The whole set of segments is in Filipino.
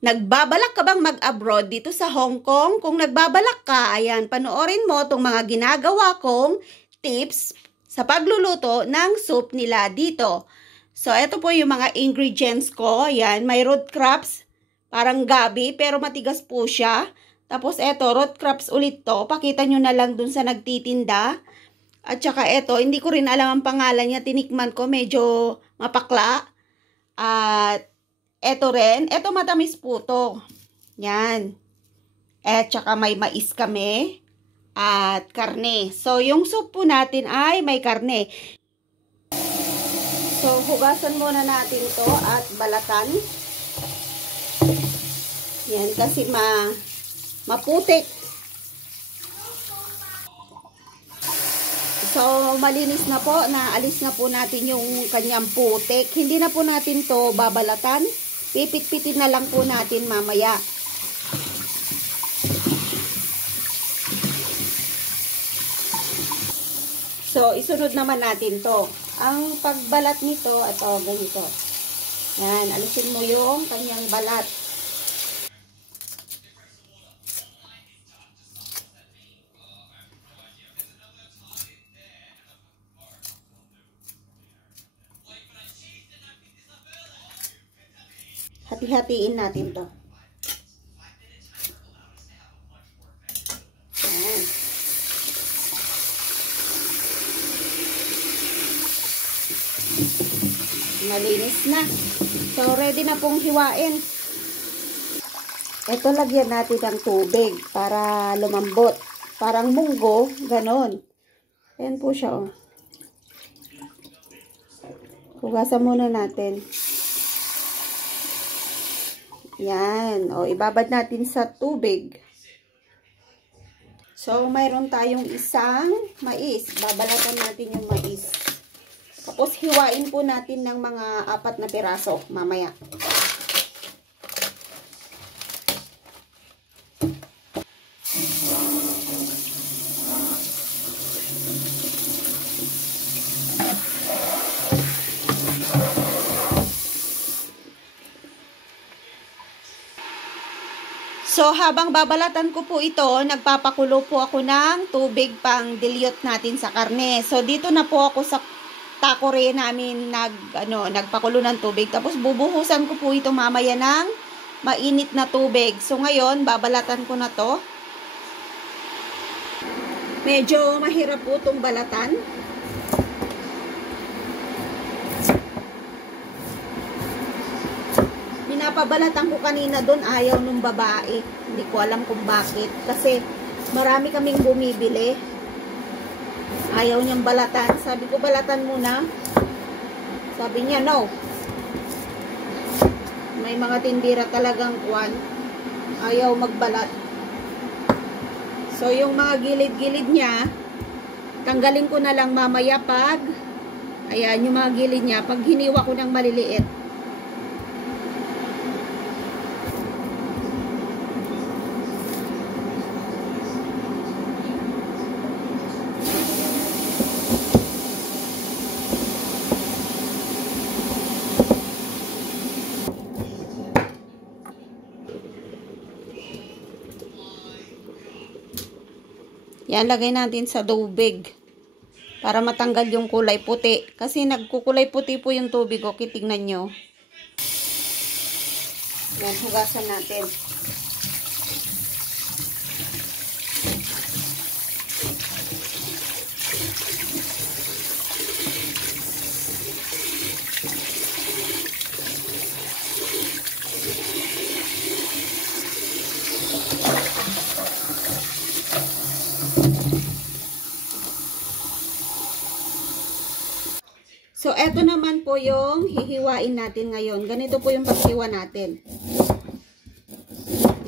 Nagbabalak ka bang mag-abroad dito sa Hong Kong? Kung nagbabalak ka, ayan, panoorin mo itong mga ginagawa kong tips sa pagluluto ng soup nila dito. So, ito po yung mga ingredients ko. Ayan, may root crops, parang gabi, pero matigas po siya. Tapos, ito, root crops ulit to. Pakita nyo na lang dun sa nagtitinda. At saka ito, hindi ko rin alam ang pangalan niya. Tinikman ko, medyo mapakla. At eto rin, eto matamis po to. Yan. At saka may mais kami. At karne. So, yung soup po natin ay may karne. So, hugasan muna natin to at balatan. Yan, kasi maputik. So, malinis na po. Naalis na po natin yung kanyang putik. Hindi na po natin to babalatan. Pipit-pitin na lang po natin mamaya. So, isunod naman natin to. Ang pagbalat nito, ito, ganito. Yan, alisin mo yung kanyang balat. Hati-hatiin natin to. Ayan. Malinis na. So, ready na pong hiwain. Ito, lagyan natin ng tubig para lumambot. Parang munggo, ganon. Ayan po siya, oh. Hugasan muna natin. Yan. O, ibabad natin sa tubig. So, mayroon tayong isang mais. Babalatan natin yung mais. Tapos, hiwain po natin ng mga 4 na piraso mamaya. So, habang babalatan ko po ito, nagpapakulo po ako ng tubig pang dilute natin sa karne. So, dito na po ako sa takore namin nagpakulo ng tubig. Tapos, bubuhusan ko po ito mamaya ng mainit na tubig. So, ngayon, babalatan ko na to. Medyo mahirap po itong balatan. Pinapabalatan ko kanina doon, ayaw nung babae. Hindi ko alam kung bakit. Kasi marami kaming bumibili. Ayaw niyang balatan. Sabi ko, balatan muna. Sabi niya, no. May mga tindira talagang kuwan. Ayaw magbalat. So, yung mga gilid-gilid niya, tanggalin ko na lang mamaya pag, ayan, yung mga gilid niya, pag hiniwa ko ng maliliit. Yan, lagay natin sa tubig para matanggal yung kulay puti. Kasi nagkukulay puti po yung tubig. Okay, tingnan nyo. Yan, hugasan natin. So, eto naman po yung hihiwain natin ngayon. Ganito po yung paghiwa natin.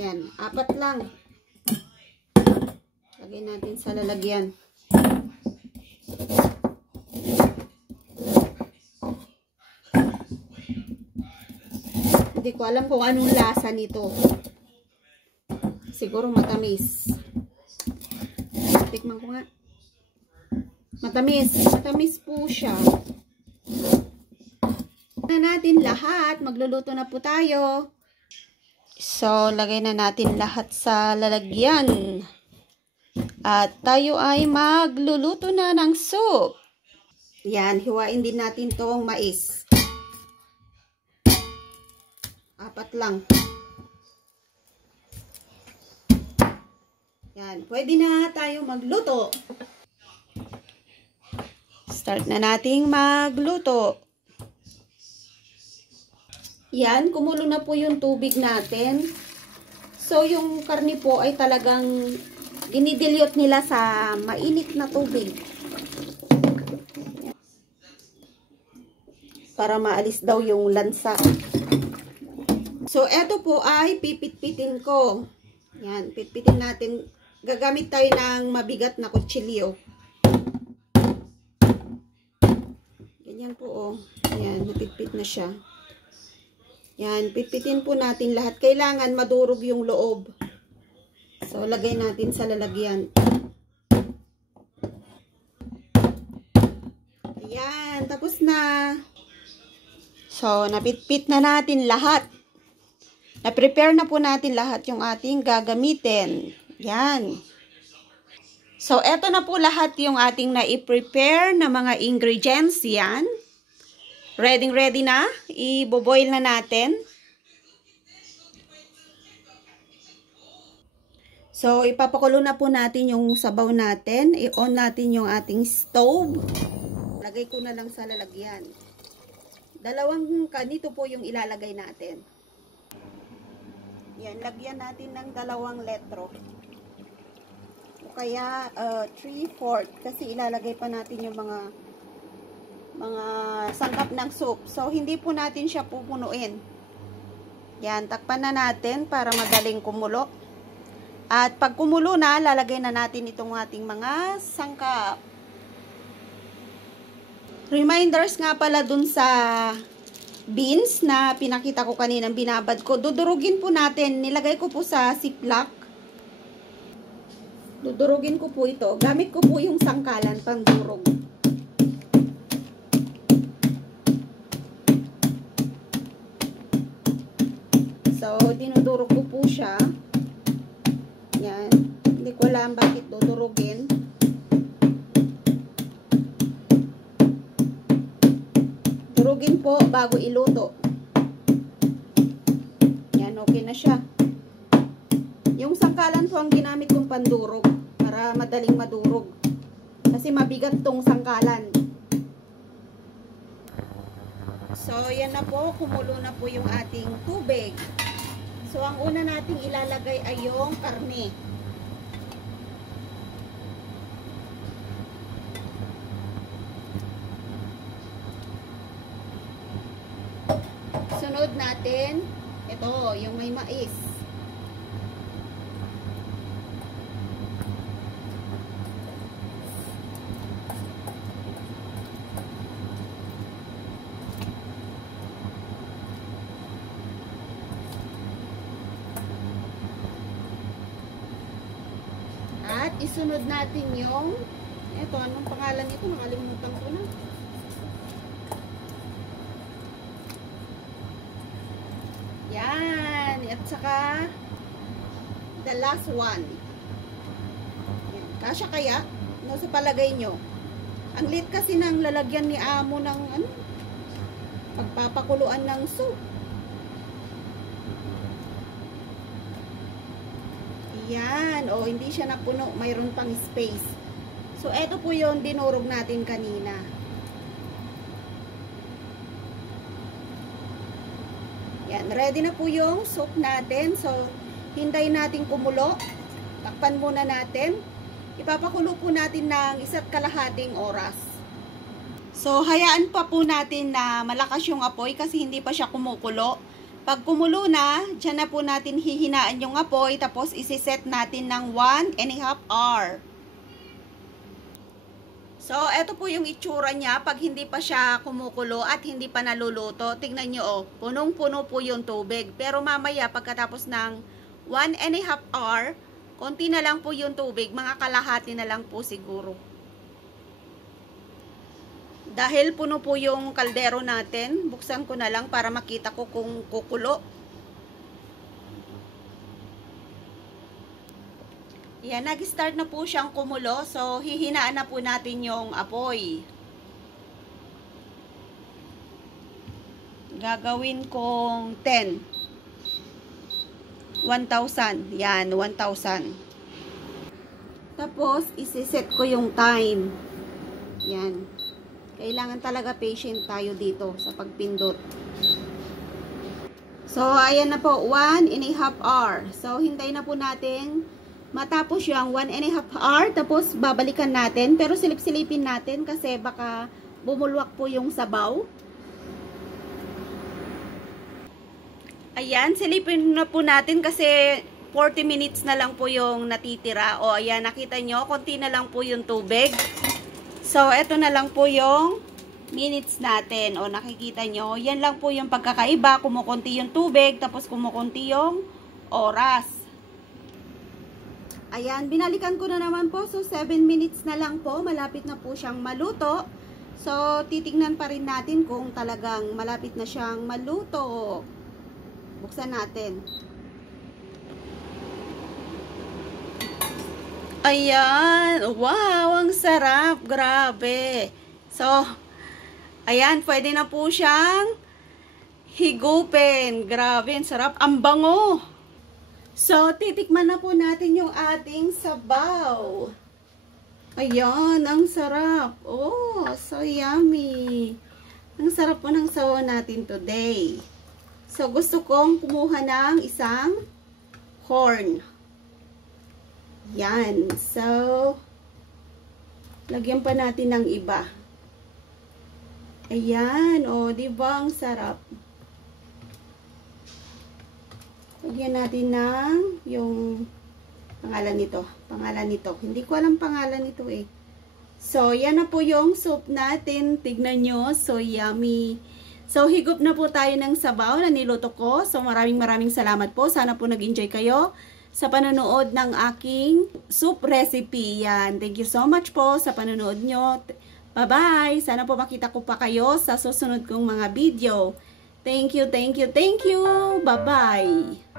Yan, 4 lang. Lagay natin sa lalagyan. Hindi ko alam kung anong lasa nito. Siguro matamis. Tikman ko nga. Matamis. Matamis po siya. Na natin lahat. Magluluto na po tayo. So, lagay na natin lahat sa lalagyan. At tayo ay magluluto na ng soup. Yan, hiwain din natin tong mais. 4 lang. Yan, pwede na tayo magluto. Start na nating magluto. Yan, kumulo na po yung tubig natin. So, yung karne po ay talagang dinidilyot nila sa mainit na tubig. Para maalis daw yung lansa. So, eto po ay pipit-pitin ko. Yan, pitpitin natin. Gagamit tayo ng mabigat na kutsilyo. Ganyan po, oh. Yan, napitpit na siya. Yan, pitpitin po natin lahat. Kailangan madurog yung loob. So, lagay natin sa lalagyan. Ayan, tapos na. So, napitpit na natin lahat. Na-prepare na po natin lahat yung ating gagamitin. Yan. So, eto na po lahat yung ating na-prepare na mga ingredients. Yan. Ready na. I-boil na natin. So, ipapakulo na po natin yung sabaw natin. I-on natin yung ating stove. Lagay ko na lang sa lalagyan. 2 kanito po yung ilalagay natin. Yan, lagyan natin ng 2 letro. O kaya 3/4 kasi ilalagay pa natin yung mga sangkap ng soup. So, hindi po natin siya pupunuin. Yan, takpan na natin para madaling kumulo. At pag kumulo na, lalagay na natin itong ating mga sangkap. Reminders nga pala dun sa beans na pinakita ko kaninang binabad ko. Dudurugin po natin. Nilagay ko po sa ziplock. Dudurugin ko po ito. Gamit ko po yung sangkalan pang durog. So, dinudurog ko po siya. Yan. Hindi ko alam bakit dudurugin. Durugin po bago iluto. Yan, okay na siya. Yung sangkalan po ang ginamit kong pandurog para madaling madurog. Kasi mabigat tong sangkalan. So, yan na po. Kumulo na po yung ating tubig. So, ang una nating ilalagay ay yung karne. Sunod natin, ito, yung may mais. At isunod natin yung, ito, anong pangalan nito? Nakalimutan ko na. Yan. At saka, the last one. Yan. Kasya kaya? No, sa palagay nyo. Ang lit kasi ng lalagyan ni Amo ng, pagpapakuluan ng soup. Yan. O, hindi siya napuno. Mayroon pang space. So, eto po yung dinurog natin kanina. Yan. Ready na po yung soup natin. So, hintayin natin kumulo. Takpan muna natin. Ipapakulo po natin ng 1.5 oras. So, hayaan pa po natin na malakas yung apoy kasi hindi pa siya kumukulo. Pag kumulo na, dyan na po natin hihinaan yung apoy, tapos isiset natin ng 1.5 hour. So, eto po yung itsura niya pag hindi pa siya kumukulo at hindi pa naluluto. Tingnan nyo, oh, punong-puno po yung tubig. Pero mamaya, pagkatapos ng 1.5 hour, konti na lang po yung tubig, mga kalahati na lang po siguro. Dahil puno po yung kaldero natin, buksan ko na lang para makita ko kung kukulo. Ayan, nag-start na po siyang kumulo. So, hihinaan na po natin yung apoy. Gagawin kong 10. 1,000. Yan, 1,000. Tapos, isiset ko yung time. Yan. Kailangan talaga patient tayo dito sa pagpindot. So, ayan na po, 1.5 hour. So, hintay na po natin matapos yung 1.5 hour. Tapos, babalikan natin. Pero silip-silipin natin kasi baka bumulwak po yung sabaw. Ayan, silipin na po natin kasi 40 minutes na lang po yung natitira. O, ayan, nakita nyo, konti na lang po yung tubig. So, eto na lang po yung minutes natin. O, nakikita nyo, yan lang po yung pagkakaiba. Kumukunti yung tubig, tapos kumukunti yung oras. Ayan, binalikan ko na naman po. So, 7 minutes na lang po. Malapit na po siyang maluto. So, titignan pa rin natin kung talagang malapit na siyang maluto. Buksan natin. Ayan. Wow, ang sarap. Grabe. So, ayan, pwede na po siyang higupin. Grabe, ang sarap. Ang bango. So, titikman na po natin yung ating sabaw. Ayan, ang sarap. Oh, so yummy. Ang sarap po ng sabaw natin today. So, gusto kong kumuha ng isang corn. Yan. So, lagyan pa natin ng iba. Ayan. O, diba? Ang sarap. Lagyan natin ng yung pangalan nito. Pangalan nito. Hindi ko alam pangalan nito eh. So, yan na po yung soup natin. Tignan nyo. So, yummy. So, higup na po tayo ng sabaw na niluto ko. So, maraming salamat po. Sana po nag-enjoy kayo sa panonood ng aking soup recipe. Yan. Thank you so much po sa panonood nyo. Bye-bye. Sana po makita ko pa kayo sa susunod kong mga video. Thank you. Bye-bye.